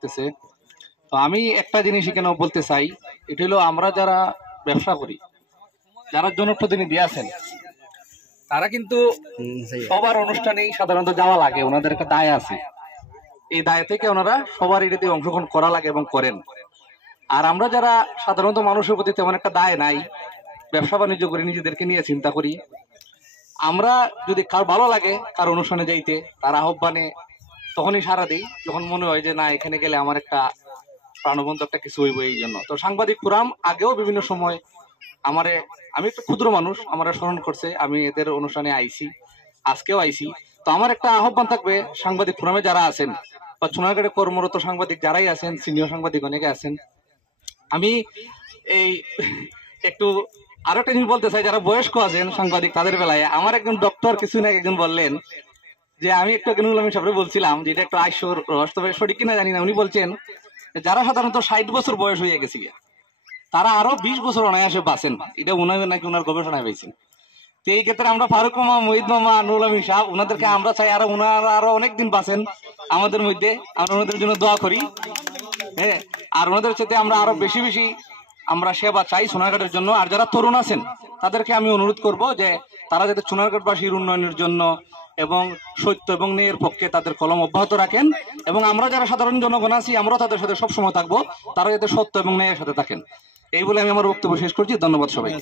করতেছে। তো আমি একটা জিনিস এখানে বলতে চাই, এটা হলো আমরা যারা ব্যবসা করি, যারা জনপ্রতিনিধি আছেন, তারা কিন্তু সবার অনুষ্ঠানেই সাধারণত যাওয়া লাগে, ওনাদের একটা দায় আছে। এই দায় থেকে ওনারা সবার এটাতে অংশগ্রহণ করা লাগে এবং করেন। আর আমরা যারা সাধারণত মানুষের প্রতি তেমন একটা দায় নাই, ব্যবসা বাণিজ্য করি, নিজেদেরকে নিয়ে চিন্তা করি, আমরা যদি কার ভালো লাগে কার অনুষ্ঠানে যাইতে, তার আহ্বানে তখনই সাড়া দিই যখন মনে হয় যে না, এখানে গেলে আমার একটা প্রাণবন্ত একটা কিছু হইব। এই জন্য তো সাংবাদিক ফোরাম আগেও বিভিন্ন সময় আমারে, আমি একটু ক্ষুদ্র মানুষ, আমরা স্মরণ করছে, আমি এদের অনুষ্ঠানে আইছি, আজকেও আইছি। তো আমার একটা আহ্বান থাকবে, সাংবাদিক ফোরামে যারা আছেন বা সোনারগাঁড়ে কর্মরত সাংবাদিক যারাই আছেন, সিনিয়র সাংবাদিক অনেকে আছেন, আমি এই একটু আরো একটা জিনিস বলতে চাই, যারা বয়স্ক আছেন সাংবাদিক তাদের বেলায়, আমার একজন ডক্টর কিছুদিন আগে একজন বললেন যে, আমি একটু নুরুল সাহেব বলছিলাম যে এটা একটু আইসর রহস্য, তবে সঠিক কিনা জানি না, উনি বলছেন যারা সাধারণত 60 বছর বয়স হয়ে গেছে তারা আরো 20 বছর অনায়াসে বাঁচেন, এটা উনাদের নাকি উনার গবেষণায় পাইছেন। তো এই ক্ষেত্রে আমরা ফারুক মামা, মহিদ মামা, নুরুল আমিন সাহেব, ওনাদেরকে আমরা চাই আরো ওনারা আরো অনেকদিন বাঁচেন আমাদের মধ্যে, আমরা ওনাদের জন্য দোয়া করি। হ্যাঁ, আর ওনাদের সাথে আমরা আরো বেশি বেশি আমরা সেবা চাই সোনারঘাটের জন্য। আর যারা তরুণ আছেন তাদেরকে আমি অনুরোধ করব যে তারা যাতে সোনারঘাটবাসীর উন্নয়নের জন্য এবং সত্য এবং ন্যায়ের পক্ষে তাদের কলম অব্যাহত রাখেন, এবং আমরা যারা সাধারণ জনগণ আছি আমরাও তাদের সাথে সবসময় থাকবো, তারা যাতে সত্য এবং ন্যায়ের সাথে থাকেন। এই বলে আমি আমার বক্তব্য শেষ করছি। ধন্যবাদ সবাই।